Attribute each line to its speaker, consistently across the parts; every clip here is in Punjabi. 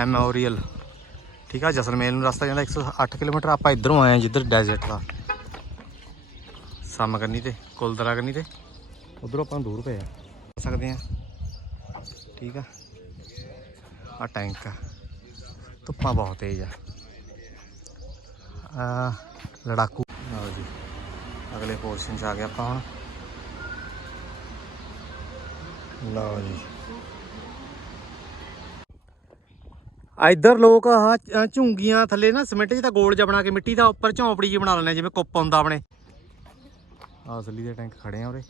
Speaker 1: ਮੈਮੋਰੀਅਲ ਠੀਕ ਆ ਜਸਲਮੇਲ ਨੂੰ ਰਸਤਾ ਜਾਂਦਾ 108 ਕਿਲੋਮੀਟਰ, ਆਪਾਂ ਇਧਰੋਂ ਆਏ ਆ ਜਿੱਧਰ ਡੈਜ਼ਰਟ ਦਾ ਸਮ ਕਰਨੀ ਤੇ ਕੁਲਦਰਾ ਕਰਨੀ ਤੇ। ਉਧਰੋਂ ਆਪਾਂ ਦੂਰ ਪਏ ਆ। ਆ ਸਕਦੇ ਆ ਠੀਕ ਆ। ਆ ਟੈਂਕ ਆ। ਧੁੱਪਾਂ ਬਹੁਤ ਤੇਜ਼ ਆ। ਆ, ਲੜਾਕੂ। ਲਓ ਜੀ। ਅਗਲੇ ਪੋਰਸ਼ਨ 'ਚ ਆ ਗਏ ਆਪਾਂ ਹੁਣ। ਲਓ ਜੀ। ਇੱਧਰ ਲੋਕ ਆ ਝੁੰਗੀਆਂ ਥੱਲੇ ਨਾ ਸਿਮੈਂਟ 'ਚ ਤਾਂ ਗੋਲ ਜਿਹਾ ਬਣਾ ਕੇ ਮਿੱਟੀ ਦਾ ਉੱਪਰ ਝੌਂਪੜੀ ਜੀ ਬਣਾ ਲੈਂਦੇ ਜਿਵੇਂ ਕੁੱਪ ਆਉਂਦਾ ਆਪਣੇ। ਆਹ ਅਸਲੀ ਦੇ ਟੈਂਕ ਖੜੇ ਆ ਉਰੇ।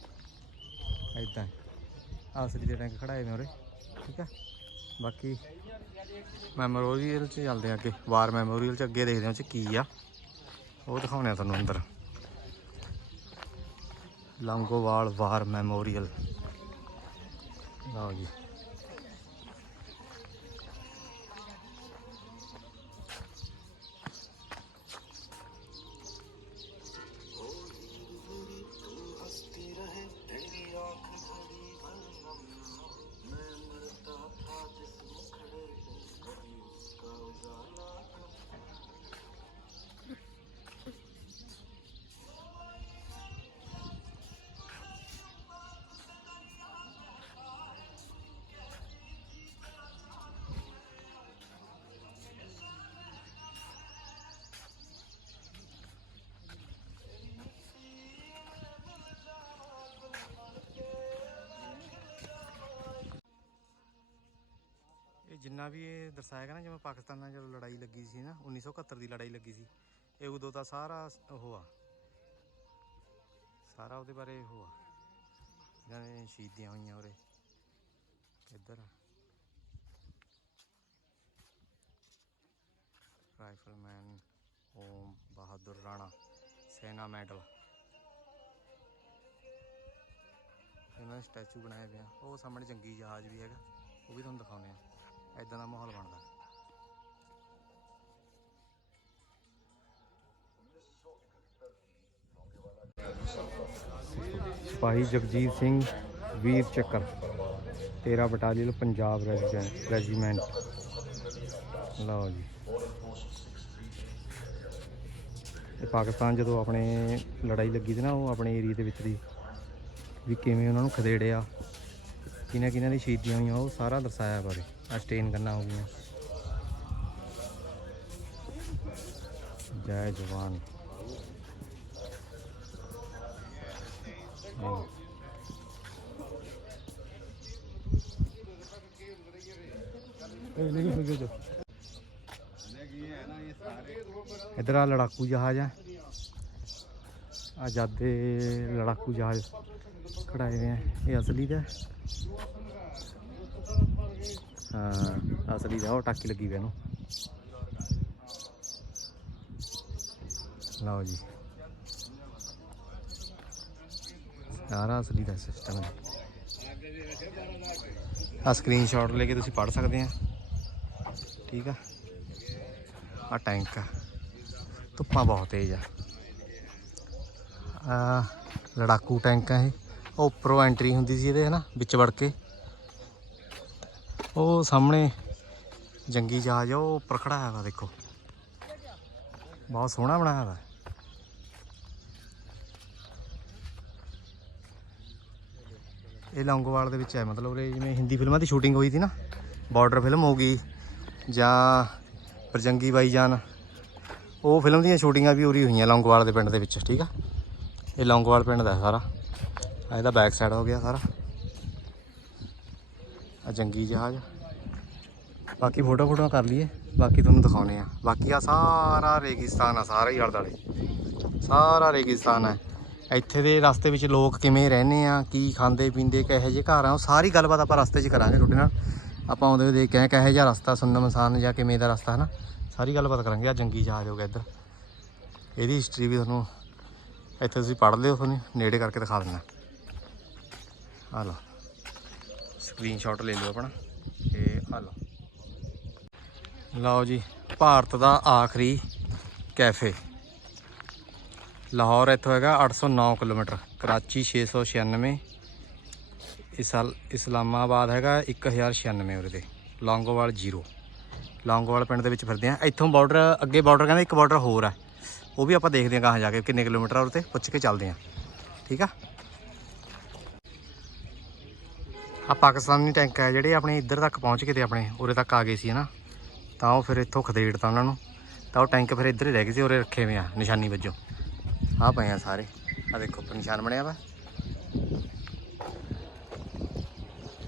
Speaker 1: ਇਦਾਂ ਆਹ ਅਸਲੀ ਦੇ ਟੈਂਕ ਖੜਾਏ ਨੇ ਉਰੇ। ਠੀਕ ਆ? ਬਾਕੀ ਮੈਮੋਰੀਅਲ 'ਚ ਚੱਲਦੇ ਆ ਅੱਗੇ। ਵਾਰ ਮੈਮੋਰੀਅਲ 'ਚ ਅੱਗੇ ਦੇਖਦੇ ਹਾਂ ਉਹ 'ਚ ਕੀ ਆ। ਉਹ ਦਿਖਾਉਣੇ ਆ ਤੁਹਾਨੂੰ ਅੰਦਰ। ਲੰਗੋਵਾਲ ਵਾਰ ਮੈਮੋਰੀਅਲ ਲਓ ਜੀ। ਜਿੰਨਾ ਵੀ ਇਹ ਦਰਸਾਇਆ ਗਿਆ ਨਾ, ਜਿਵੇਂ ਪਾਕਿਸਤਾਨ ਨਾਲ ਜਦੋਂ ਲੜਾਈ ਲੱਗੀ ਸੀ ਨਾ 1971 ਦੀ ਲੜਾਈ ਲੱਗੀ ਸੀ, ਇਹ ਉਦੋਂ ਦਾ ਸਾਰਾ ਉਹ ਆ। ਸਾਰਾ ਉਹਦੇ ਬਾਰੇ ਉਹ ਆ। ਜਿਵੇਂ ਸ਼ਹੀਦੀਆਂ ਹੋਈਆਂ ਉਰੇ, ਇੱਧਰ ਆ। Rifleman Om Bahadur Rana, Sena medal. ਇਹਨਾਂ ਦੇ ਸਟੈਚੂ ਬਣਾਏ ਹੋਏ ਆ। ਉਹ ਸਾਹਮਣੇ ਜੰਗੀ ਜਹਾਜ਼ ਵੀ ਹੈਗਾ, ਉਹ ਵੀ ਤੁਹਾਨੂੰ ਦਿਖਾਉਂਦੇ ਆ। ਐਦਾਂ ਦਾ ਮਾਹੌਲ ਬਣਦਾ। ਸਿਪਾਹੀ ਜਗਜੀਤ ਸਿੰਘ, ਵੀਰ ਚੱਕਰ 13 ਬਟਾਲੀਅਨ ਪੰਜਾਬ ਰੈਜੀਮੈਂਟ ਰੈਜੀਮੈਂਟ ਲਓ ਜੀ। ਇਹ ਪਾਕਿਸਤਾਨ ਜਦੋਂ ਆਪਣੇ ਲੜਾਈ ਲੱਗੀ ਸੀ ਨਾ, ਉਹ ਆਪਣੇ ਏਰੀਆ ਦੇ ਵਿੱਚ ਦੀ, ਵੀ ਕਿਵੇਂ ਉਹਨਾਂ ਨੂੰ ਖਦੇੜਿਆ ਕਿਹਨਾਂ ਕਿਹਨਾਂ ਦੀ ਸ਼ਹੀਦੀਆਂ ਹੋਈਆਂ, ਉਹ ਸਾਰਾ ਦਰਸਾਇਆ ਬਾਰੇ। ਹੋ ਗਈਆਂ ਜੈ ਜਵਾਨ। ਹਮ। ਇੱਧਰ ਆ ਲੜਾਕੂ ਜਹਾਜ਼ ਆ। ਆ ਜਾਦੇ ਲੜਾਕੂ ਜਹਾਜ਼ ਖੜਾਏ ਹੋਏ ਆ। ਇਹ ਅਸਲੀ ਦਾ ਹਾਂ ਅਸਲੀ ਦਾ, ਉਹ ਟਾਕੀ ਲੱਗੀ ਹੋਈ ਇਹਨੂੰ। ਲਓ ਜੀ। ਸਾਰਾ ਅਸਲੀ ਦਾ ਸਿਸਟਮ ਹੈ। ਆ ਸਕਰੀਨਸ਼ਾਟ ਲੈ ਕੇ ਤੁਸੀਂ ਪੜ ਸਕਦੇ ਆ। ਠੀਕ ਆ? ਆ ਟੈਂਕ ਆ। ਧੁੱਪਾਂ ਬਹੁਤ ਤੇਜ਼ ਆ। ਆ ਲੜਾਕੂ ਟੈਂਕ ਆ ਇਹ। ਉੱਪਰੋਂ ਐਂਟਰੀ ਹੁੰਦੀ ਸੀ ਇਹਦੇ, ਹਨਾ? ਵਿੱਚ ਵੜ ਕੇ। ਉਹ ਸਾਹਮਣੇ ਜੰਗੀ ਜਹਾਜ਼ ਉਹ ਉੱਪਰ ਖੜਾਇਆ ਵਾ ਦੇਖੋ। ਬਹੁਤ ਸੋਹਣਾ ਬਣਾਇਆ ਵਾ। ਇਹ ਲੌਂਗੋਵਾਲ ਦੇ ਵਿੱਚ ਹੈ, ਮਤਲਬ ਉਰੇ ਜਿਵੇਂ ਹਿੰਦੀ ਫਿਲਮਾਂ ਦੀ ਸ਼ੂਟਿੰਗ ਹੋਈ ਸੀ ਨਾ ਬਾਰਡਰ ਫਿਲਮ ਹੋ ਗਈ, ਜਾਂ ਪ੍ਰਜੰਗੀ ਬਾਈਜਾਨ ਉਹ ਫਿਲਮ ਦੀਆਂ ਸ਼ੂਟਿੰਗਾਂ ਵੀ ਉਰੀ ਹੋਈਆਂ ਲੌਂਗੋਵਾਲ ਦੇ ਪਿੰਡ ਦੇ ਵਿੱਚ, ਠੀਕ ਆ? ਇਹ ਲੌਂਗੋਵਾਲ ਪਿੰਡ ਦਾ ਸਾਰਾ। ਇਹਦਾ ਬੈਕ ਸਾਈਡ ਹੋ ਗਿਆ ਸਾਰਾ। ਆ ਜੰਗੀ ਜਹਾਜ਼। ਬਾਕੀ ਫੋਟੋ ਫੋਟੋ ਕਰ ਲਈਏ। ਬਾਕੀ ਤੁਹਾਨੂੰ ਦਿਖਾਉਨੇ ਆ। ਬਾਕੀ ਆ ਸਾਰਾ ਰੇਗਿਸਤਾਨ ਆ, ਸਾਰਾ ਹੀ ਆਲੇ ਸਾਰਾ ਰੇਗਿਸਤਾਨ ਹੈ ਇੱਥੇ ਦੇ ਰਸਤੇ ਵਿੱਚ ਲੋਕ ਕਿਵੇਂ ਰਹਿੰਦੇ ਆ, ਕੀ ਖਾਂਦੇ ਪੀਂਦੇ, ਕਿਹੋ ਜਿਹੇ ਘਰ ਆ, ਉਹ ਸਾਰੀ ਗੱਲਬਾਤ ਆਪਾਂ ਰਸਤੇ 'ਚ ਕਰਾਂਗੇ ਤੁਹਾਡੇ ਨਾਲ। ਆਪਾਂ ਆਉਂਦੇ ਹੋਏ ਦੇਖ ਕਿਹੋ ਜਿਹਾ ਰਸਤਾ ਸੁੰਨਮਸਾਨ ਜਾਂ ਕਿਵੇਂ ਦਾ ਰਸਤਾ ਹੈ ਨਾ ਸਾਰੀ ਗੱਲਬਾਤ ਕਰਾਂਗੇ। ਆ ਜੰਗੀ ਜਹਾਜ਼ ਹੋ ਗਿਆ ਇੱਧਰ। ਇਹਦੀ ਹਿਸਟਰੀ ਵੀ ਤੁਹਾਨੂੰ ਇੱਥੇ ਤੁਸੀਂ ਪੜ੍ਹ ਲਿਓ, ਤੁਹਾਨੂੰ ਨੇੜੇ ਕਰਕੇ ਦਿਖਾ ਦਿੰਦਾ। ਆ ਲਓ। ਸਕਰੀਨਸ਼ਾਟ ਲੈ ਲਿਓ ਆਪਣਾ। ਇਹ ਆ ਲਓ। ਲਓ ਜੀ, ਭਾਰਤ ਦਾ ਆਖਰੀ ਕੈਫੇ। ਲਾਹੌਰ ਇੱਥੋਂ ਹੈਗਾ 809 ਕਿਲੋਮੀਟਰ, ਕਰਾਚੀ 696 ਇਸਲ, ਇਸਲਾਮਾਬਾਦ ਹੈਗਾ 1096 ਉਰੇ ਦੇ, ਲੌਂਗੋਵਾਲ 0 ਲੌਂਗੋਵਾਲ ਪਿੰਡ ਦੇ ਵਿੱਚ ਫਿਰਦੇ ਆ ਇੱਥੋਂ ਬਾਰਡਰ ਅੱਗੇ ਬਾਰਡਰ ਕਹਿੰਦੇ ਇੱਕ ਬਾਰਡਰ ਹੋਰ ਆ। ਉਹ ਵੀ ਆਪਾਂ ਦੇਖਦੇ ਆ ਕਹਾਂ ਜਾ ਕੇ, ਕਿੰਨੇ ਕਿਲੋਮੀਟਰ ਆ ਉਹ ਤੇ, ਪੁੱਛ ਕੇ ਚੱਲਦੇ ਆ ਠੀਕ ਆ? ਆ ਪਾਕਿਸਤਾਨੀ ਟੈਂਕ ਹੈ, ਜਿਹੜੇ ਆਪਣੇ ਇੱਧਰ ਤੱਕ ਪਹੁੰਚ ਕੇ ਤੇ ਆਪਣੇ ਉਰੇ ਤੱਕ ਆ ਗਏ ਸੀ ਹਨਾ ਤਾਂ ਉਹ ਫਿਰ ਇੱਥੋਂ ਖਦੇੜਤਾ ਉਹਨਾਂ ਨੂੰ। ਤਾਂ ਉਹ ਟੈਂਕ ਫਿਰ ਇੱਧਰ ਹੀ ਰਹਿ ਗਏ ਸੀ, ਉਰੇ ਰੱਖੇ ਹੋਏ ਆ, ਨਿਸ਼ਾਨੀ ਵਜੋਂ। ਆ ਪਏ ਆ ਸਾਰੇ। ਆ ਦੇਖੋ, ਉੱਪਰ ਨਿਸ਼ਾਨ ਬਣਿਆ ਵਾ।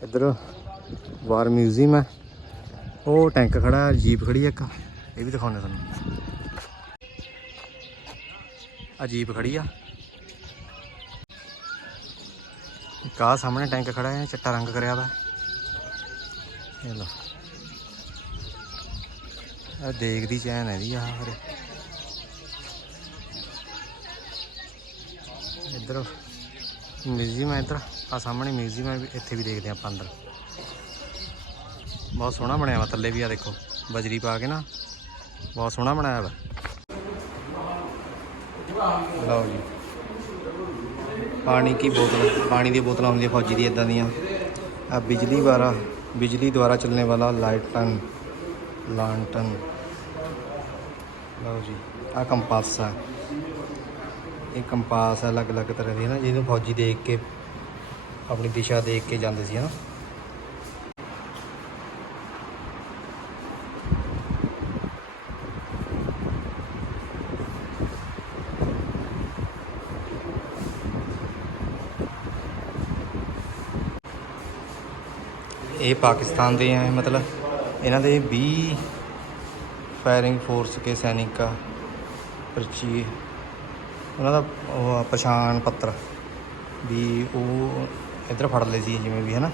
Speaker 1: ਇੱਧਰ ਵਾਰ ਮਿਊਜ਼ੀਅਮ ਹੈ। ਉਹ ਟੈਂਕ ਖੜਾ, ਜੀਪ ਖੜੀ ਇੱਕ। ਇਹ ਵੀ ਦਿਖਾਉਂਦੇ ਤੁਹਾਨੂੰ। ਆ ਜੀਪ ਖੜੀ ਆ। ਇੱਕ ਸਾਹਮਣੇ ਟੈਂਕ ਖੜਾ ਹੈ, ਚਿੱਟਾ ਰੰਗ ਕਰਿਆ ਵਾ। ਇਹ ਲੋ ਆ ਦੇਖਦੀ ਚੈਨ ਹੈ ਦੀ ਆਹ ਫਿਰ ਇੱਧਰ ਮਿਊਜ਼ੀਅਮ ਹੈ ਇੱਧਰ। ਆ ਸਾਹਮਣੇ ਮਿਊਜ਼ੀਅਮ ਹੈ ਵੀ ਇੱਥੇ ਵੀ ਦੇਖਦੇ ਆਪਾਂ ਅੰਦਰ। ਬਹੁਤ ਸੋਹਣਾ ਬਣਿਆ ਵਾ ਥੱਲੇ ਵੀ ਆ ਦੇਖੋ, ਬਜਰੀ ਪਾ ਕੇ ਨਾ। ਬਹੁਤ ਸੋਹਣਾ ਬਣਾਇਆ ਵਾ। ਲਓ ਜੀ। ਪਾਣੀ ਕੀ ਬੋਤਲ, ਪਾਣੀ ਦੀ ਬੋਤਲਾਂ ਹੁੰਦੀਆਂ ਫੌਜੀ ਦੀ ਇਦਾਂ ਦੀਆਂ। ਆ ਬਿਜਲੀ ਵਾਲਾ, ਬਿਜਲੀ ਦੁਆਰਾ ਚੱਲਣੇ ਵਾਲਾ ਲਾਈਟਨ, ਲਾਂਟਨ। ਲਓ ਜੀ ਆ ਕੰਪਾਸ ਆ। ਇਹ ਕੰਪਾਸ ਆ ਅਲੱਗ-ਅਲੱਗ ਤਰ੍ਹਾਂ ਦੀ ਹੈ ਨਾ ਜਿਹਨੂੰ ਫੌਜੀ ਦੇਖ ਕੇ, ਆਪਣੀ ਦਿਸ਼ਾ ਦੇਖ ਕੇ ਜਾਂਦੇ ਸੀ ਨਾ ਇਹ ਪਾਕਿਸਤਾਨ ਦੇ ਆ, ਮਤਲਬ ਇਹਨਾਂ ਦੇ 20 ਫਾਇਰਿੰਗ ਫੋਰਸ ਕੇ ਸੈਨਿਕ ਆ, ਪਰਚੀ, ਉਹਨਾਂ ਦਾ ਉਹ ਆ, ਪਛਾਣ ਪੱਤਰ ਵੀ ਉਹ ਇੱਧਰ ਫੜ ਲਏ ਸੀ ਜਿਵੇਂ ਵੀ ਹੈ ਨਾ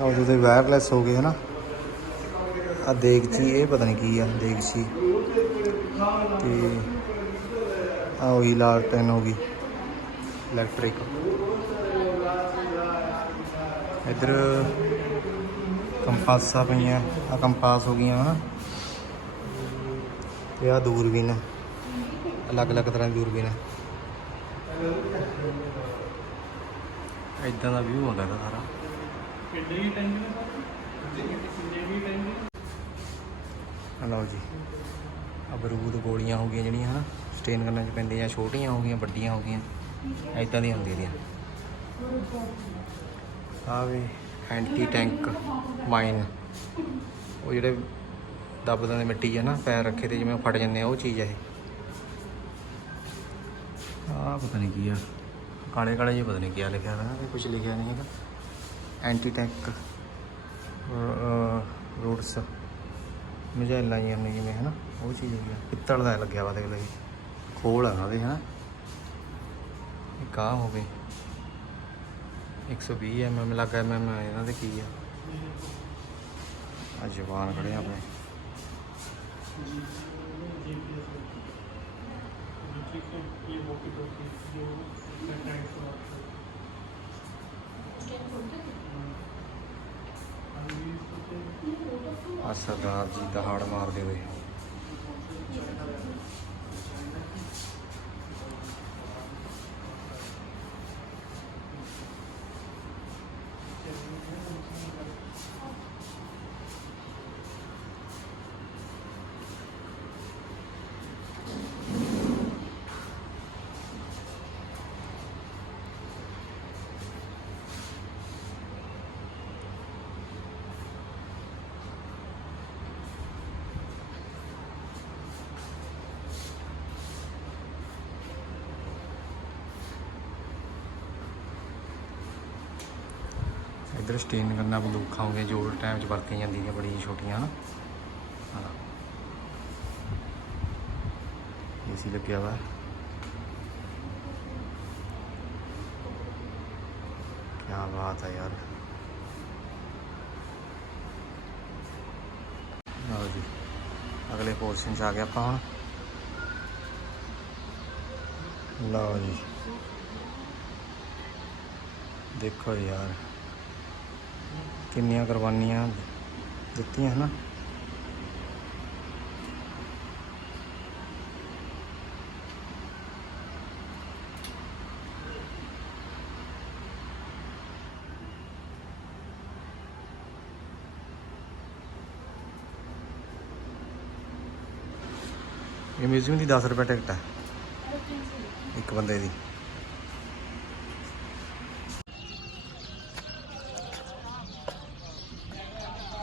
Speaker 1: ਉਹ ਜਿਹਦੇ ਵਾਇਰਲੈਸ ਹੋ ਗਏ ਹੈ ਨਾ ਆ ਦੇਖਚੀ ਇਹ, ਪਤਾ ਨਹੀਂ ਕੀ ਆ ਦੇਖਚੀ ਤੇ ਆ ਉਹੀ ਲਾਲਟੈਨ ਹੋ ਗਈ। ਇਲੈਕਟ੍ਰਿਕ। ਇੱਧਰ ਕੰਪਾਸਾਂ ਪਈਆਂ ਆ ਕੰਪਾਸ ਹੋ ਗਈਆਂ ਹਨਾ। ਤੇ ਆ ਦੂਰਬੀਨ ਅਲੱਗ-ਅਲੱਗ ਤਰ੍ਹਾਂ ਦੀ ਦੂਰਬੀਨ ਹੈ। ਇਦਾਂ ਦਾ ਵਿਊ ਆਉਂਦਾ ਇਹਦਾ ਸਾਰਾ। ਆਹ ਲਓ ਜੀ। ਅਬਰੂਦ ਗੋਲੀਆਂ ਹੋ ਗਈਆਂ ਜਿਹੜੀਆਂ ਹਨਾ ਸਟੇਨ ਕਰਨ ਚ ਪੈਂਦੀਆਂ ਛੋਟੀਆਂ ਹੋ ਗਈਆਂ ਵੱਡੀਆਂ ਹੋ ਗਈਆਂ। ਇਦਾਂ ਦੀਆਂ ਹੁੰਦੀ ਦੀਆਂ ਆ ਵੀ ਐਂਟੀ ਟੈਂਕ ਮਾਈਨ ਉਹ ਜਿਹੜੇ ਦੱਬ ਦਿੰਦੇ ਮਿੱਟੀ ਹੈ ਨਾ, ਪੈਰ ਰੱਖੇ ਤੇ ਜਿਵੇਂ ਫਟ ਜਾਂਦੇ ਆ, ਉਹ ਚੀਜ਼ ਹੈ ਆ ਪਤਾ ਨਹੀਂ ਕੀ ਆ। ਕਾਲੇ ਕਾਲੇ ਜਿਹਾ ਪਤਾ ਨਹੀਂ ਕੀ ਲਿਖਿਆ ਹੋਇਆ ਕਿ ਕੁਝ ਲਿਖਿਆ ਨਹੀਂ ਹੈਗਾ। ਐਂਟੀ ਟੈਂਕ ਰੋਡਸ ਮਿਜ਼ਾਈਲ ਲਾਈਆਂ ਨੇ ਜਿਵੇਂ ਨਾ ਉਹ ਚੀਜ਼ ਹੈਗੀ ਪਿੱਤਲ ਦਾ ਲੱਗਿਆ ਵਾ ਦੇਖ ਲਓ ਖੋਲ ਆ ਉਹਦੇ ਨਾ ਇੱਕ ਆਹ ਹੋ ਗਈ 120 ਐਮਐਮ ਲੱਗਾ ਐਮਐਮ ਇਹਨਾਂ ਦੇ ਕੀ ਆ? ਆ ਜਵਾਨ ਖੜੇ ਆਪਣੇ। ਆ ਸਰਦਾਰ ਜੀ ਦਹਾੜ ਮਾਰਦੇ ਹੋਏ। ਇੱਧਰ ਸਟੇਨ ਕਰਨਾ ਬੰਦੂਕਾਂ ਹੋ ਗਈਆਂ ਜੋ ਟਾਈਮ 'ਚ ਵਰਤੀਆਂ ਜਾਂਦੀਆਂ ਬੜੀਆਂ ਛੋਟੀਆਂ ਨਾ ਏਸੀ ਲੱਗਿਆ ਵਾ। ਕੀ ਬਾਤ ਹੈ ਯਾਰ। ਲਓ ਜੀ, ਅਗਲੇ ਪੋਰਸ਼ਨ 'ਚ ਆ ਗਏ ਆਪਾਂ ਹੁਣ। ਲਓ ਜੀ। ਦੇਖੋ ਯਾਰ। ਕਿੰਨੀਆਂ ਕੁਰਬਾਨੀਆਂ ਦਿੱਤੀਆਂ ਹਨਾ? ਇਹ ਮਿਊਜ਼ੀਅਮ ਦੀ 10 ਰੁਪਏ ਟਿਕਟ ਹੈ। ਇੱਕ ਬੰਦੇ ਦੀ।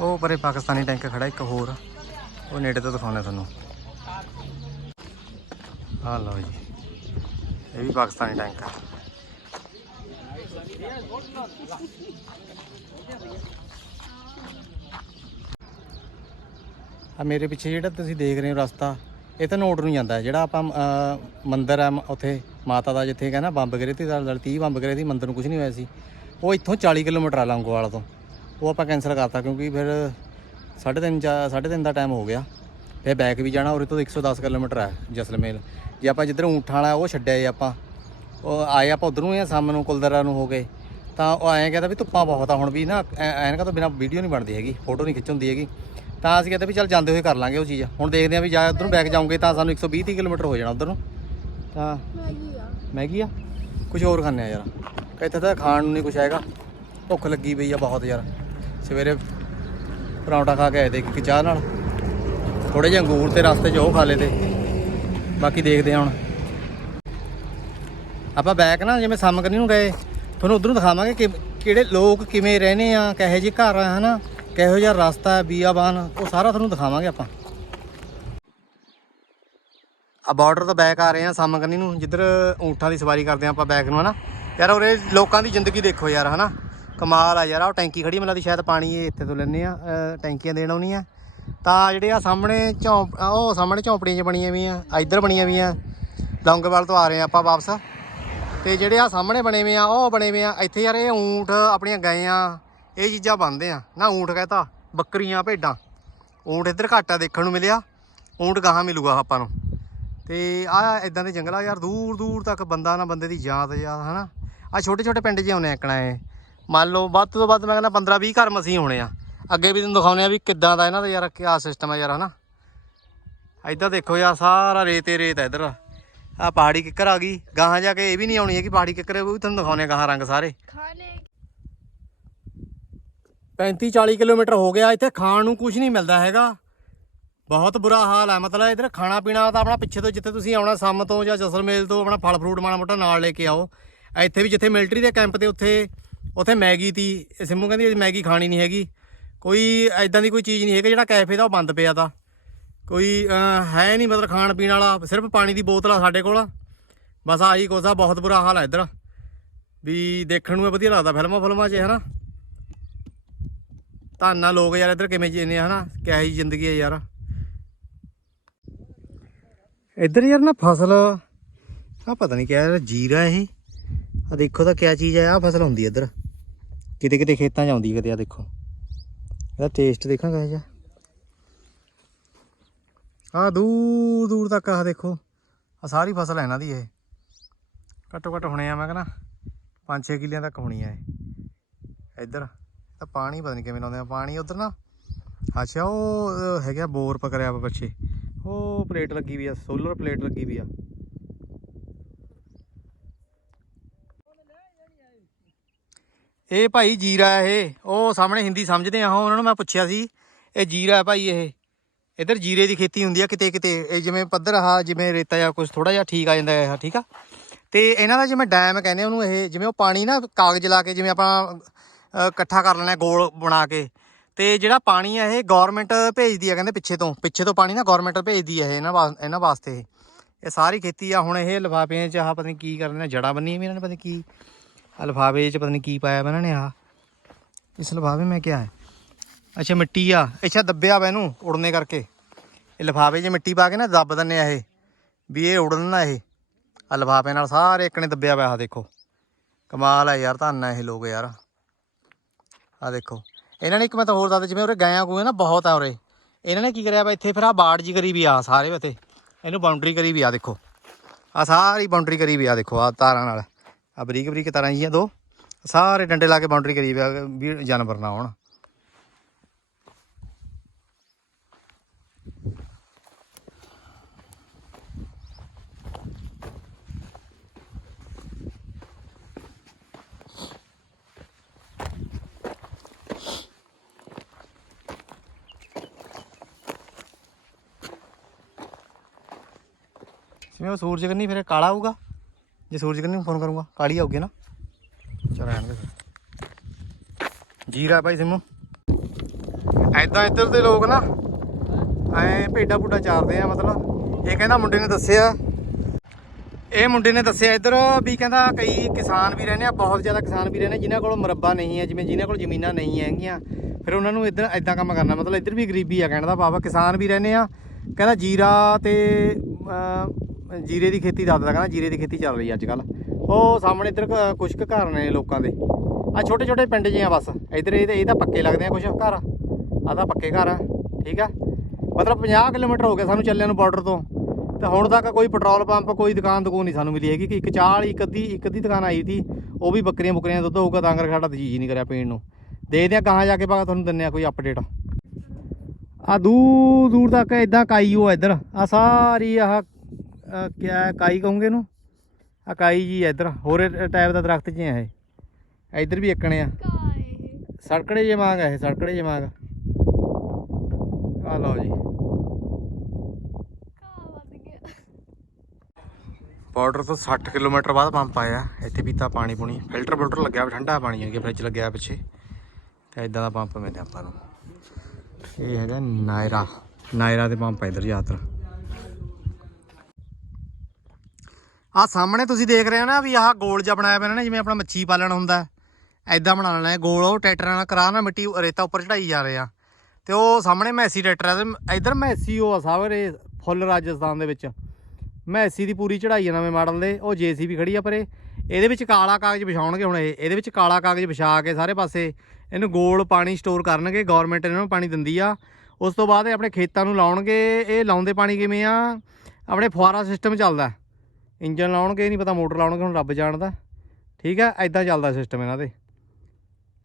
Speaker 1: ਉਹ ਪਰੇ ਪਾਕਿਸਤਾਨੀ ਟੈਂਕ ਖੜਾ ਇੱਕ ਹੋਰ। ਉਹ ਨੇੜੇ ਤੋਂ ਦਿਖਾਉਣਾ ਤੁਹਾਨੂੰ। ਆਹ ਲਓ ਜੀ। ਇਹ ਵੀ ਪਾਕਿਸਤਾਨੀ ਟੈਂਕ ਆ। ਆ ਮੇਰੇ ਪਿੱਛੇ ਜਿਹੜਾ ਤੁਸੀਂ ਦੇਖ ਰਹੇ ਹੋ ਰਸਤਾ ਇਹ ਤਾਂ ਨੋਟ ਨੂੰ ਜਾਂਦਾ ਜਿਹੜਾ ਆਪਾਂ ਅਹ, ਮੰਦਿਰ ਆ ਉੱਥੇ ਮਾਤਾ ਦਾ ਜਿੱਥੇ ਕਹਿੰਦਾ ਬੰਬ ਗਿਰੇ ਤੇ ਨਾਲ 30 ਬੰਬ ਗਿਰੇ ਸੀ ਮੰਦਿਰ ਨੂੰ ਕੁਝ ਨਹੀਂ ਹੋਇਆ ਸੀ। ਉਹ ਇੱਥੋਂ 40 ਕਿਲੋਮੀਟਰ ਆ ਲੰਗੋਵਾਲ ਤੋਂ। ਉਹ ਆਪਾਂ ਕੈਨਸਲ ਕਰਤਾ ਕਿਉਂਕਿ ਫਿਰ 3:30 3:30 ਦਾ ਟਾਈਮ ਹੋ ਗਿਆ। ਫਿਰ ਬੈਕ ਵੀ ਜਾਣਾ, ਉਰੇ ਤੋਂ 110 ਕਿਲੋਮੀਟਰ ਹੈ ਜਸਲਮੇਲ ਜੇ ਆਪਾਂ ਜਿੱਧਰ ਊਂਠਾਂ ਵਾਲਾ ਉਹ ਛੱਡਿਆ ਜੇ ਆਪਾਂ, ਉਹ ਆਏ ਆਪਾਂ ਉਧਰ ਨੂੰ ਆ ਸਾਹਮਣੇ ਨੂੰ ਕੁਲਦਰਾ ਨੂੰ ਹੋ ਗਏ ਤਾਂ ਉਹ ਐਂ ਕਹਿੰਦਾ ਵੀ ਧੁੱਪਾਂ ਬਹੁਤ ਆ ਹੁਣ ਵੀ ਨਾ, ਐ- ਐਨਕਾਂ ਤੋਂ ਬਿਨਾ ਵੀਡੀਓ ਨਹੀਂ ਬਣਦੀ ਹੈਗੀ ਫੋਟੋ ਨਹੀਂ ਖਿੱਚ ਹੁੰਦੀ ਹੈਗੀ। ਤਾਂ ਅਸੀਂ ਕਹਿੰਦੇ ਵੀ ਚੱਲ ਜਾਂਦੇ ਹੋਏ ਕਰ ਲਾਂਗੇ ਉਹ ਚੀਜ਼। ਹੁਣ ਦੇਖਦੇ ਆ ਵੀ ਜਾਂ ਉਧਰ ਨੂੰ ਬੈਕ ਜਾਉਂਗੇ ਤਾਂ ਸਾਨੂੰ 120 30 ਕਿਲੋਮੀਟਰ ਹੋ ਜਾਣਾ ਉਧਰ। ਨੂੰ ਤਾਂ ਮੈਗੀ ਆ। ਕੁਝ ਹੋਰ ਖਾਣੇ ਆ ਯਾਰ। ਇੱਥੇ ਤਾਂ ਖਾਣ ਨੂੰ ਨਹੀਂ ਕੁਝ ਹੈਗਾ। ਭੁੱਖ ਲੱਗੀ ਪਈ ਆ ਬਹੁਤ ਯਾਰ। ਸਵੇਰੇ ਪਰੌਂਠਾ ਖਾ ਕੇ ਆਏ ਤੇ ਇੱਕ ਚਾਹ ਨਾਲ। ਥੋੜੇ ਜਿਹੇ ਅੰਗੂਰ ਤੇ ਰਸਤੇ 'ਚ ਉਹ ਖਾ ਲਏ ਤੇ। ਬਾਕੀ ਦੇਖਦੇ ਹਾਂ ਹੁਣ। ਆਪਾਂ ਬੈਕ ਨਾ ਜਿਵੇਂ ਸਮਕਨੀ ਨੂੰ ਗਏ, ਤੁਹਾਨੂੰ ਉਧਰੋਂ ਦਿਖਾਵਾਂਗੇ ਕਿ ਕਿਹੜੇ ਲੋਕ ਕਿਵੇਂ ਰਹਿੰਦੇ ਆ, ਕਿਹੋ ਜਿਹੇ ਘਰ ਆ, ਹਨਾ? ਕਿਹੋ ਜਿਹਾ ਰਸਤਾ ਹੈ, ਬੀਆਬਾਨ, ਉਹ ਸਾਰਾ ਤੁਹਾਨੂੰ ਦਿਖਾਵਾਂਗੇ ਆਪਾਂ। ਆ ਬਾਰਡਰ ਤੋਂ ਬੈਕ ਆ ਰਹੇ ਆ ਸਮਕਨੀ ਨੂੰ, ਜਿੱਧਰ ਊਂਠਾਂ ਦੀ ਸਵਾਰੀ ਕਰਦੇ ਆ ਆਪਾਂ ਬੈਕ ਨੂੰ, ਹਨਾ? ਯਾਰ ਉਰੇ ਲੋਕਾਂ ਦੀ ਜ਼ਿੰਦਗੀ ਦੇਖੋ ਯਾਰ, ਹਨਾ? ਕਮਾਲ ਆ ਯਾਰ, ਆਹ ਟੈਂਕੀ ਖੜੀ ਮੈਨੂੰ ਸ਼ਾਇਦ ਪਾਣੀ ਇਹ ਇੱਥੇ ਤੋਂ ਲੈਣੇ ਆ ਟੈਂਕੀਆਂ ਦੇਣ ਆਉਣੀਆਂ। ਤਾਂ ਜਿਹੜੇ ਆ ਸਾਹਮਣੇ ਝੌਂਪ ਉਹ ਸਾਹਮਣੇ ਝੌਂਪੜੀਆਂ ਚ ਬਣੀਆਂ ਵੀਆਂ ਆ ਇੱਧਰ ਬਣੀਆਂ ਵੀਆਂ, ਲੌਂਗੋਵਾਲ ਤੋਂ ਆ ਰਹੇ ਆ ਆਪਾਂ ਵਾਪਸ। ਤੇ ਜਿਹੜੇ ਆ ਸਾਹਮਣੇ ਬਣੇ ਵੇ ਆ, ਉਹ ਬਣੇ ਵੇ ਆ, ਇੱਥੇ ਯਾਰ ਇਹ ਊਂਠ ਆਪਣੀਆਂ ਗਾਇਆਂ ਇਹ ਚੀਜ਼ਾਂ ਬੰਨਦੇ ਆ। ਨਾ ਊਂਠ ਕਹਤਾ ਬੱਕਰੀਆਂ, ਭੇਡਾਂ। ਊਂਠ ਇੱਧਰ ਘੱਟ ਆ ਦੇਖਣ ਨੂੰ ਮਿਲਿਆ, ਊਂਠ ਗਾਹਾਂ ਮਿਲੂਗਾ ਆਪਾਂ ਨੂੰ। ਤੇ ਆ ਇਦਾਂ ਦੇ ਜੰਗਲਾਂ ਯਾਰ ਦੂਰ ਦੂਰ ਤੱਕ ਬੰਦਾ ਨਾ ਬੰਦੇ ਦੀ ਯਾਦ ਜਾਂ ਹਨਾ। ਆ ਛੋਟੇ ਛੋਟੇ ਪਿੰਡ 'ਚ ਆਉਣੇ ਆਕਣਾ ਇਹ ਮੰਨ ਲਓ ਵੱਧ ਤੋਂ ਵੱਧ ਮੈਂ ਕਹਿੰਦਾ 15 20 ਘਰ ਮਸੀਂ ਹੋਣੇ ਆ। ਅੱਗੇ ਵੀ ਤੁਹਾਨੂੰ ਦਿਖਾਉਣੇ ਆ ਵੀ ਕਿੱਦਾਂ ਦਾ ਇਹਨਾਂ ਦਾ ਯਾਰ ਕਿਆ ਸਿਸਟਮ ਆ ਯਾਰ ਹਨਾ? ਇੱਧਰ ਦੇਖੋ ਯਾਰ ਸਾਰਾ ਰੇਤ ਹੀ ਰੇਤ ਆ ਇੱਧਰ। ਆ ਪਹਾੜੀ ਕਿੱਕਰ ਆ ਗਈ। ਗਾਹਾਂ ਜਾ ਕੇ ਇਹ ਵੀ ਨਹੀਂ ਆਉਣੀ ਹੈ ਕਿ ਪਹਾੜੀ ਕਿੱਕਰ ਉਹ ਵੀ ਤੁਹਾਨੂੰ ਦਿਖਾਉਣੇ ਆ ਗਾਹਾਂ ਰੰਗ ਸਾਰੇ।
Speaker 2: खाने
Speaker 1: 35 40 ਕਿਲੋਮੀਟਰ ਹੋ ਗਿਆ ਇੱਥੇ ਖਾਣ ਨੂੰ ਕੁਝ ਨਹੀਂ ਮਿਲਦਾ ਹੈਗਾ। ਬਹੁਤ ਬੁਰਾ ਹਾਲ ਹੈ ਮਤਲਬ ਇਧਰ ਖਾਣਾ ਪੀਣਾ ਤਾਂ ਆਪਣਾ ਪਿੱਛੇ ਤੋਂ ਜਿੱਥੇ ਤੁਸੀਂ ਆਉਣਾ ਸਮ ਤੋਂ ਜਾਂ ਜਸਲਮੇਲ ਤੋਂ ਆਪਣਾ ਫਲ ਫਰੂਟ ਮਾੜਾ ਮੋਟਾ ਨਾਲ ਲੈ ਕੇ ਆਓ। ਇੱਥੇ ਵੀ ਜਿੱਥੇ ਮਿਲਟਰੀ ਦੇ ਕੈਂਪ ਤੇ ਉੱਥੇ ਉੱਥੇ ਮੈਗੀ ਤੀ, ਇਹ ਸਿੰਮੂ ਕਹਿੰਦੀ ਅਸੀਂ ਮੈਗੀ ਖਾਣੀ ਨਹੀਂ ਹੈਗੀ। ਕੋਈ ਐਦਾਂ ਦੀ ਕੋਈ ਚੀਜ਼ ਨਹੀਂ ਹੈਗੀ, ਜਿਹੜਾ ਕੈਫੇ ਦਾ ਉਹ ਬੰਦ ਪਿਆ ਤਾ। ਕੋਈ ਹੈ ਨਹੀਂ ਮਤਲਬ ਖਾਣ ਪੀਣ ਵਾਲਾ, ਸਿਰਫ ਪਾਣੀ ਦੀ ਬੋਤਲ ਆ ਸਾਡੇ ਕੋਲ। ਬਸ ਆਹੀ ਕੁਛ ਆ, ਬਹੁਤ ਬੁਰਾ ਹਾਲ ਆ ਇੱਧਰ। ਵੀ ਦੇਖਣ ਨੂੰ ਇਹ ਵਧੀਆ ਲੱਗਦਾ ਫਿਲਮਾਂ ਫਿਲਮਾਂ 'ਚ, ਹਨਾ। ਧੰਨਾ ਲੋਕ ਯਾਰ ਇੱਧਰ ਕਿਵੇਂ ਜੀਨੇ ਆ ਹਨਾ। ਕਿਹੋ ਜਿਹੀ ਜ਼ਿੰਦਗੀ ਹੈ ਯਾਰ। ਇੱਧਰ ਯਾਰ ਨਾ ਫਸਲ ਆ ਪਤਾ ਨਹੀਂ ਕਿਹਾ ਯਾਰ ਜੀਰਾ ਇਹ। ਆ ਦੇਖੋ ਤਾਂ ਕਿਆ ਚੀਜ਼ ਹੈ ਆ ਫਸਲ ਹੁੰਦੀ ਇੱਧਰ। ਕਿਤੇ ਕਿਤੇ ਖੇਤਾਂ 'ਚ ਆਉਂਦੀ ਕਿਤੇ ਆ ਦੇਖੋ। ਇਹਦਾ ਟੇਸਟ ਦੇਖਾਂ ਕਿਹੋ ਜਿਹਾ। ਆ ਦੂਰ ਦੂਰ ਤੱਕ ਆਹ ਦੇਖੋ। ਆ ਸਾਰੀ ਫਸਲ ਹੈ ਇਹਨਾਂ ਦੀ ਇਹ। ਘੱਟੋ ਘੱਟ ਹੋਣੇ ਆ ਮੈਂ ਕਹਿੰਦਾ 5-6 ਕਿੱਲਿਆਂ ਤੱਕ ਹੋਣੀ ਆ ਇਹ। ਇੱਧਰ, ਤਾਂ ਪਾਣੀ ਪਤਾ ਨਹੀਂ ਕਿਵੇਂ ਲਾਉਂਦੇ ਆ। ਪਾਣੀ ਉਧਰ ਨਾ, ਅੱਛਾ, ਉਹ ਹੈਗਾ ਬੋਰ ਪਕੜਿਆ ਵਾ ਪਿੱਛੇ। ਉਹ ਪਲੇਟ ਲੱਗੀ ਵੀ ਆ ਸੋਲਰ ਪਲੇਟ ਲੱਗੀ ਵੀ ਆ। ਇਹ ਭਾਈ ਜੀਰਾ ਇਹ। ਉਹ ਸਾਹਮਣੇ ਹਿੰਦੀ ਸਮਝਦੇ ਆ ਉਹਨਾਂ ਨੂੰ ਮੈਂ ਪੁੱਛਿਆ ਸੀ, ਇਹ ਜੀਰਾ ਹੈ ਭਾਈ ਇਹ। ਇੱਧਰ ਜੀਰੇ ਦੀ ਖੇਤੀ ਹੁੰਦੀ ਆ ਕਿਤੇ ਕਿਤੇ, ਇਹ ਜਿਵੇਂ ਪੱਧਰ ਆ, ਜਿਵੇਂ ਰੇਤਾ ਜਾਂ ਕੁਝ ਥੋੜਾ ਜਿਹਾ ਠੀਕ ਆ ਜਾਂਦਾ ਹੈ ਠੀਕ ਆ? ਤੇ ਇਹਨਾਂ ਦਾ ਜਿਵੇਂ ਡੈਮ ਕਹਿੰਦੇ ਉਹਨੂੰ ਇਹ, ਜਿਵੇਂ ਉਹ ਪਾਣੀ ਨਾ ਕਾਗਜ਼ ਲਾ ਕੇ ਜਿਵੇਂ ਆਪਾਂ ਇਕੱਠਾ ਕਰ ਲੈਣਾ ਗੋਲ ਬਣਾ ਕੇ। ਤੇ ਜਿਹੜਾ ਪਾਣੀ ਆ ਇਹ ਗਵਰਨਮੈਂਟ ਭੇਜਦੀ ਆ ਕਹਿੰਦੇ ਪਿੱਛੇ ਤੋਂ। ਪਿੱਛੇ ਤੋਂ ਪਾਣੀ ਨਾ ਗਵਰਨਮੈਂਟ ਭੇਜਦੀ ਆ ਇਹ, ਇਹਨਾਂ ਵਾ- ਇਹਨਾਂ ਵਾਸਤੇ। ਇਹ। ਸਾਰੀ ਖੇਤੀ ਆ, ਹੁਣ ਇਹ ਲਿਫਾਫਿਆਂ 'ਚ ਆਹ ਪਤਾ ਨਹੀਂ ਕੀ ਕਰਦੇ ਨੇ ਜੜਾਂ ਬੰਨੀ ਵੀ ਇਹਨਾਂ ਨੇ ਪਤਾ ਕੀ। ਆ 'ਚ ਪਤਾ ਨਹੀਂ ਕੀ ਪਾਇਆ ਇਹਨਾਂ ਨੇ ਆਹ। ਇਸ ਲਫਾਵੇ ਮੈਂ ਕਿਹਾ ਹੈ। ਅੱਛਾ, ਮਿੱਟੀ ਆ। ਅੱਛਾ, ਦੱਬਿਆ ਵਾ ਇਹਨੂੰ ਉੜਨੇ ਕਰਕੇ। ਇਹ ਲਿਫਾਫੇ 'ਚ ਮਿੱਟੀ ਪਾ ਕੇ ਨਾ ਦੱਬ ਦਿੰਨੇ ਆ ਇਹ। ਵੀ ਇਹ ਉੜਨ ਨਾ ਇਹ। ਆ ਲਿਫਾਫੇ ਨਾਲ ਸਾਰੇ ਇੱਕ ਨੇ ਦੱਬਿਆ ਹੋਇਆ ਆ ਦੇਖੋ। ਕਮਾਲ ਆ ਯਾਰ, ਧੰਨ ਆ ਇਹ ਲੋਕ ਯਾਰ। ਆ ਦੇਖੋ। ਇਹਨਾਂ ਨੇ ਇੱਕ ਮੈਂ ਤਾਂ ਹੋਰ ਦੱਸ ਜਿਵੇਂ ਉਰੇ ਗਾਇਆ ਗੂਆਂ ਨਾ ਬਹੁਤ ਆ ਉਰੇ। ਇਹਨਾਂ ਨੇ ਕੀ ਕਰਿਆ ਵਾ, ਇੱਥੇ ਫਿਰ ਆ ਬਾੜ ਜੀ ਕਰੀ ਵੀ ਆ ਸਾਰੇ ਵਤੇ ਇਹਨੂੰ ਬਾਉਂਡਰੀ ਕਰੀ ਵੀ ਆ, ਦੇਖੋ। ਆ ਸਾਰੀ ਬਾਉਂਡਰੀ ਕਰੀ ਵੀ ਆ, ਦੇਖੋ ਆ ਤਾਰਾਂ ਨਾਲ। आ बरीक बरीक तार जी दो सारे डंडे ला के बाउंड्री करीब भी जानवर ना आ सूरज कहीं फिर कला होगा ਜੇ ਸੂਰਜ ਕੰਨੀ ਫੋਨ ਕਰੂੰਗਾ, ਕਾਲੀ ਆਊਗੀ ਨਾ। ਚਲ ਰਹਿਣ ਦੇ ਫਿਰ। ਜੀਰਾ ਭਾਈ ਸਿਮੂ। ਐਦਾਂ ਇੱਧਰ ਦੇ ਲੋਕ ਨਾ, ਐ ਭੇਡਾਂ ਭੁੱਡਾ ਚਾਰਦੇ ਆ, ਮਤਲਬ। ਇਹ ਕਹਿੰਦਾ ਮੁੰਡੇ ਨੇ ਦੱਸਿਆ। ਇਹ ਮੁੰਡੇ ਨੇ ਦੱਸਿਆ ਇੱਧਰ ਵੀ ਕਹਿੰਦਾ ਕਈ ਕਿਸਾਨ ਵੀ ਰਹਿੰਦੇ ਆ, ਬਹੁਤ ਜ਼ਿਆਦਾ ਕਿਸਾਨ ਵੀ ਰਹਿੰਦੇ ਜਿਨ੍ਹਾਂ ਕੋਲ ਮੁਰੱਬਾ ਨਹੀਂ ਹੈ, ਜਿਵੇਂ ਜਿਨ੍ਹਾਂ ਕੋਲ ਜ਼ਮੀਨਾਂ ਨਹੀਂ ਹੈਗੀਆਂ। ਫਿਰ ਉਹਨਾਂ ਨੂੰ ਇੱਧਰ ਐਦਾਂ ਕੰਮ ਕਰਨਾ, ਮਤਲਬ ਇੱਧਰ ਵੀ ਗਰੀਬੀ ਆ ਕਹਿਣ ਦਾ ਭਾਵ ਕਿਸਾਨ ਵੀ ਰਹਿੰਦੇ ਆ। ਕਹਿੰਦਾ ਜੀਰਾ ਤੇ ਜੀਰੇ ਦੀ ਖੇਤੀ ਦੱਸਦਾ ਕਹਿੰਦਾ ਜੀਰੇ ਦੀ ਖੇਤੀ ਚੱਲ ਰਹੀ ਅੱਜ ਕੱਲ ਉਹ ਸਾਹਮਣੇ ਇੱਧਰ ਕ- ਕੁਛ ਕੁ ਘਰ ਨੇ ਲੋਕਾਂ ਦੇ। ਆ ਛੋਟੇ ਛੋਟੇ ਪਿੰਡ ਜਿਹੇ ਆ ਬਸ। ਇੱਧਰ ਇਹ ਇਹ ਤਾਂ ਪੱਕੇ ਲੱਗਦੇ ਆ ਕੁਛ ਘਰ। ਆ ਤਾਂ ਪੱਕੇ ਘਰ ਆ, ਠੀਕ ਆ? ਮਤਲਬ 50 ਕਿਲੋਮੀਟਰ ਹੋ ਗਿਆ ਸਾਨੂੰ ਚੱਲਿਆਂ ਨੂੰ ਬਾਰਡਰ ਤੋਂ। ਤੇ ਹੁਣ ਤੱਕ ਕੋਈ ਪੈਟਰੋਲ ਪੰਪ ਕੋਈ ਦੁਕਾਨ ਦੁਕਾਨ ਨਹੀਂ ਸਾਨੂੰ ਮਿਲੀ ਹੈਗੀ। ਕਿ ਇੱਕ ਚਾਲ ਵਾਲੀ ਇੱਕ ਅੱਧੀ ਇੱਕ ਅੱਧੀ ਦੁਕਾਨ ਆਈ ਸੀ। ਉਹ ਵੀ ਬੱਕਰੀਆਂ ਬੁੱਕਰੀਆਂ ਦਾ ਦੁੱਧ ਹੋਊਗਾ ਤਾਂ ਕਰਕੇ ਸਾਡਾ ਤਾਂ ਚੀਜ਼ ਨਹੀਂ ਕਰਿਆ ਪੀਣ ਨੂੰ। ਦੇਖਦੇ ਆ ਕਹਾਂ ਜਾ ਕੇ ਪਾ ਤੁਹਾਨੂੰ ਦਿੰਨੇ ਆ ਕੋਈ ਅਪਡੇਟ ਆ ਦੂਰ ਦੂਰ ਤੱਕ ਇਦਾਂ ਕਾਈ ਉਹ ਇੱਧਰ। ਆ ਸਾਰੀ ਆਹ ਕਿਆ ਇਕਾਈ ਕਾਈ ਕਹੋਗੇ ਇਹਨੂੰ? ਆ ਜੀ ਆ ਇੱਧਰ ਹੋਰ ਟਾਈਪ ਦਾ ਦਰਖਤ ਜੀ ਆ ਇਹ ਇੱਧਰ ਵੀ ਇੱਕਣੇ ਆ। ਸੜਕੜੇ ਜੇ ਮਾਂਗ ਆ ਇਹ ਸੜਕੜੇ ਜੇ ਮਾਂਗ ਆ। ਲਓ ਜੀ। ਬਾਰਡਰ ਤੋਂ 60 ਕਿਲੋਮੀਟਰ ਬਾਅਦ ਪੰਪ ਆਇਆ। ਇੱਥੇ ਪੀਤਾ ਪਾਣੀ ਪੂਣੀ। ਫਿਲਟਰ ਫਿਲਟਰ ਲੱਗਿਆ ਹੋਇਆ, ਠੰਡਾ ਪਾਣੀ ਹੈ ਕਿ ਫ੍ਰਿਜ ਲੱਗਿਆ ਪਿੱਛੇ। ਤੇ ਇਦਾਂ ਦਾ ਪੰਪ ਮਿਲਿਆ ਆਪਾਂ ਨੂੰ। ਇਹ ਹੈਗਾ ਨਾਇਰਾ। ਨਾਇਰਾ ਦੇ ਪੰਪ ਆ ਇਧਰ ਜ਼ਿਆਦਾਤਰ ਆ ਸਾਹਮਣੇ ਤੁਸੀਂ ਦੇਖ ਰਹੇ ਹੋ ਨਾ ਵੀ ਆਹ ਗੋਲ ਜਿਹਾ ਬਣਾਇਆ ਪਿਆ ਨਾ, ਜਿਵੇਂ ਆਪਣਾ ਮੱਛੀ ਪਾਲਣ ਹੁੰਦਾ ਐਦਾਂ ਬਣਾ ਲੈਣਾ ਗੋਲ, ਉਹ ਟਰੈਕਟਰਾਂ ਨਾਲ ਕਰਾ ਨਾ ਮਿੱਟੀ ਰੇਤਾ ਉੱਪਰ ਚੜਾਈ ਜਾ ਰਹੇ ਆ। ਤੇ ਉਹ ਸਾਹਮਣੇ ਮੈਸੀ ਟਰੈਕਟਰ ਆ ਤੇ ਇਧਰ ਮੈਸੀ ਉਹ ਆ ਸਾਰੇ ਫੁੱਲ ਰਾਜਸਥਾਨ ਦੇ ਵਿੱਚ। ਮੈਸੀ ਦੀ ਪੂਰੀ ਚੜਾਈ ਆ ਨਵੇਂ ਮਾਡਲ ਦੇ, ਉਹ ਜੀਸੀਬੀ ਖੜੀ ਆ ਪਰੇ। ਇਹਦੇ ਵਿੱਚ ਕਾਲਾ ਕਾਗਜ਼ ਵਿਛਾਉਣਗੇ ਹੁਣ ਇਹ। ਇਹਦੇ ਵਿੱਚ ਕਾਲਾ ਕਾਗਜ਼ ਵਿਛਾ ਕੇ ਸਾਰੇ ਪਾਸੇ ਇਹਨੂੰ ਗੋਲ ਪਾਣੀ ਸਟੋਰ ਕਰਨਗੇ ਗਵਰਨਮੈਂਟ ਇਹਨਾਂ ਨੂੰ ਪਾਣੀ ਦਿੰਦੀ ਆ। ਉਸ ਤੋਂ ਬਾਅਦ ਇਹ ਆਪਣੇ ਖੇਤਾਂ ਨੂੰ ਲਾਉਣਗੇ। ਇਹ ਲਾਉਂਦੇ ਪਾਣੀ ਕਿਵੇਂ ਆ? ਆਪਣੇ ਫੁਆਰਾ ਸਿਸਟਮ ਚੱਲਦਾ। ਇੰਜਨ ਲਾਉਣਗੇ, ਨਹੀਂ ਪਤਾ ਮੋਟਰ ਲਾਉਣਗੇ, ਹੁਣ ਰੱਬ ਜਾਣਦਾ। ਠੀਕ ਆ ਐਦਾਂ ਚੱਲਦਾ ਸਿਸਟਮ ਇਹਨਾਂ ਦੇ।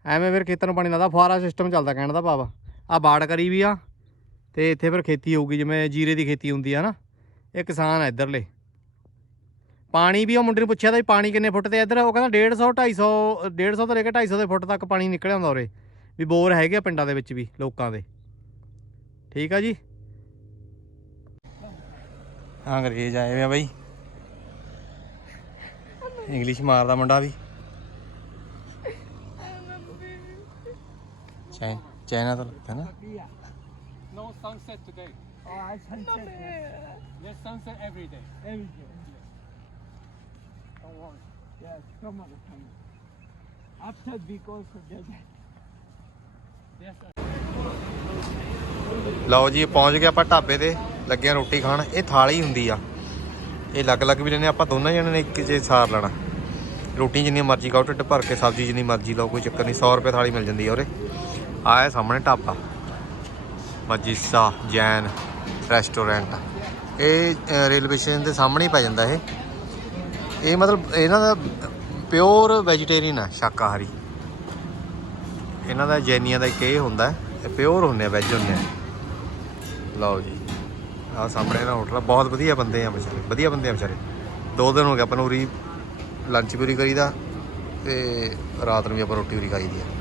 Speaker 1: ਐਵੇਂ ਫਿਰ ਖੇਤਾਂ ਨੂੰ ਪਾਣੀ ਲਾਦਾ ਫੁਆਰਾ ਸਿਸਟਮ ਚੱਲਦਾ ਕਹਿਣ ਦਾ ਭਾਵ ਆ। ਬਾੜ ਕਰੀ ਵੀ ਆ, ਤੇ ਇੱਥੇ ਫਿਰ ਖੇਤੀ ਹੋਊਗੀ, ਜਿਵੇਂ ਜੀਰੇ ਦੀ ਖੇਤੀ ਹੁੰਦੀ ਆ ਨਾ, ਇਹ ਕਿਸਾਨ ਆ ਇੱਧਰਲੇ। ਪਾਣੀ ਵੀ ਉਹ ਮੁੰਡੇ ਨੂੰ ਪੁੱਛਿਆ ਤਾਂ ਵੀ ਪਾਣੀ ਕਿੰਨੇ ਫੁੱਟ ਤੇ ਇੱਧਰ, ਉਹ ਕਹਿੰਦਾ 150 250 150 ਤੋਂ ਲੈ ਕੇ 250 ਦੇ ਫੁੱਟ ਤੱਕ ਪਾਣੀ ਨਿਕਲ ਆਉਂਦਾ ਉਰੇ। ਵੀ ਬੋਰ ਹੈਗੇ ਆ ਪਿੰਡਾਂ ਦੇ ਵਿੱਚ ਵੀ, ਲੋਕਾਂ ਦੇ। ਠੀਕ ਆ ਜੀ? ਅੰਗਰੇਜ਼ ਆਏ ਵੇ ਆ ਬਈ। ਇੰਗਲਿਸ਼ ਮਾਰਦਾ ਮੁੰਡਾ ਵੀ ਚਾਈ ਚਾਈਨਾ ਤੋਂ ਲੱਗਦਾ ਨਾ
Speaker 2: No sunset today.
Speaker 3: Oh, I sunset
Speaker 2: Yes, sunset every day.
Speaker 3: every day. Don't worry. Yes, come on, come on. After because of that.
Speaker 2: Yes, sir.
Speaker 1: ਲਓ ਜੀ ਪਹੁੰਚ ਗਏ ਆਪਾਂ ਢਾਬੇ ਤੇ ਲੱਗੇ ਆ ਰੋਟੀ ਖਾਣ ਇਹ ਥਾਲੀ ਹੁੰਦੀ ਆ ਇਹ ਅਲੱਗ-ਅਲੱਗ ਵੀ ਲੈਣੇ ਆਪਾਂ ਦੋਨਾਂ ਜਣਿਆਂ ਨੇ ਇੱਕ ਜੇ ਸਾਰ ਲੈਣਾ। ਰੋਟੀ ਜਿੰਨੀ ਮਰਜ਼ੀ ਖਾਓ, ਢਿੱਡ ਭਰ ਕੇ ਸਬਜ਼ੀ ਜਿੰਨੀ ਮਰਜ਼ੀ ਲਓ, ਕੋਈ ਚੱਕਰ ਨਹੀਂ 100 ਰੁਪਏ ਥਾਲੀ ਮਿਲ ਜਾਂਦੀ ਆ ਉਰੇ। ਆਇਆ ਸਾਹਮਣੇ ਢਾਬਾ। ਮਜੀਸਾ ਜੈਨ ਰੈਸਟੋਰੈਂਟ। ਇਹ ਰੇਲਵੇ ਸਟੇਸ਼ਨ ਦੇ ਸਾਹਮਣੇ ਹੀ ਪੈ ਜਾਂਦਾ ਇਹ। ਇਹ ਮਤਲਬ ਇਹਨਾਂ ਦਾ ਪਿਓਰ ਵੈਜੀਟੇਰੀਅਨ ਆ, ਸ਼ਾਕਾਹਾਰੀ। ਇਹਨਾਂ ਦਾ ਜੈਨੀਆਂ ਦਾ ਇੱਕ ਇਹ ਹੁੰਦਾ, ਇਹ ਪਿਓਰ ਹੁੰਦੇ ਆ, ਵੈਜ ਹੁੰਦੇ ਆ। ਲਓ ਜੀ। ਆਹ ਸਾਹਮਣੇ ਦਾ ਹੋਟਲ ਆ। ਬਹੁਤ ਵਧੀਆ ਬੰਦੇ ਆ ਵਿਚਾਰੇ, ਵਧੀਆ ਬੰਦੇ ਆ ਵਿਚਾਰੇ। ਦੋ ਦਿਨ ਹੋ ਗਏ ਆਪਾਂ ਨੂੰ ਉਰੀ ਲੰਚ ਵੀ ਉਰੀ ਕਰੀਦਾ ਤੇ ਰਾਤ ਨੂੰ ਵੀ ਆਪਾਂ ਰੋਟੀ ਉਰੀ ਖਾਈਦੀ ਆ।